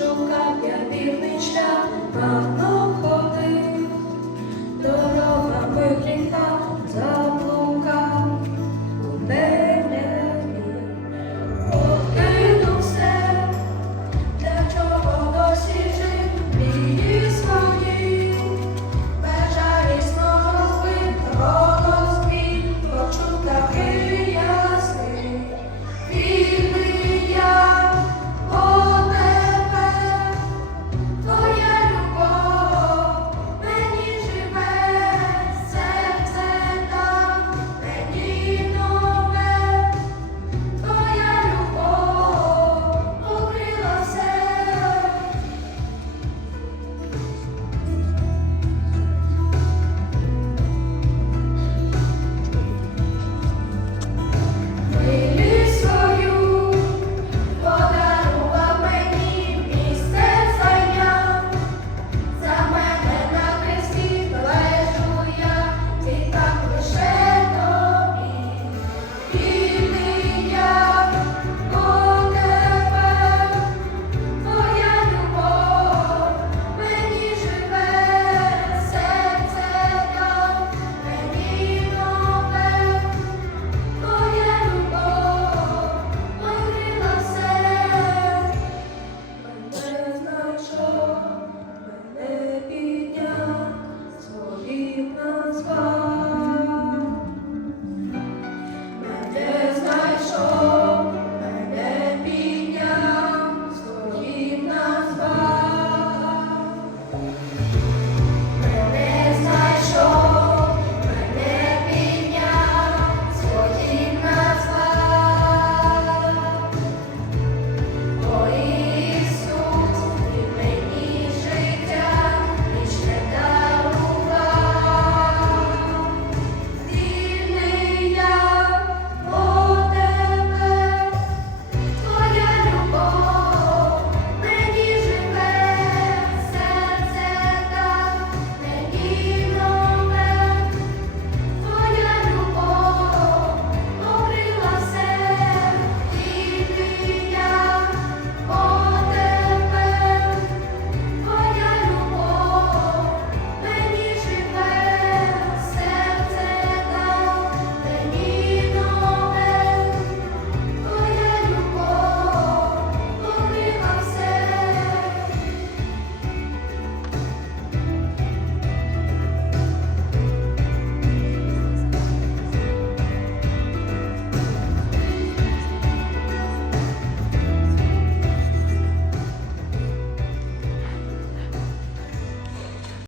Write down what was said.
Что, как я півничка.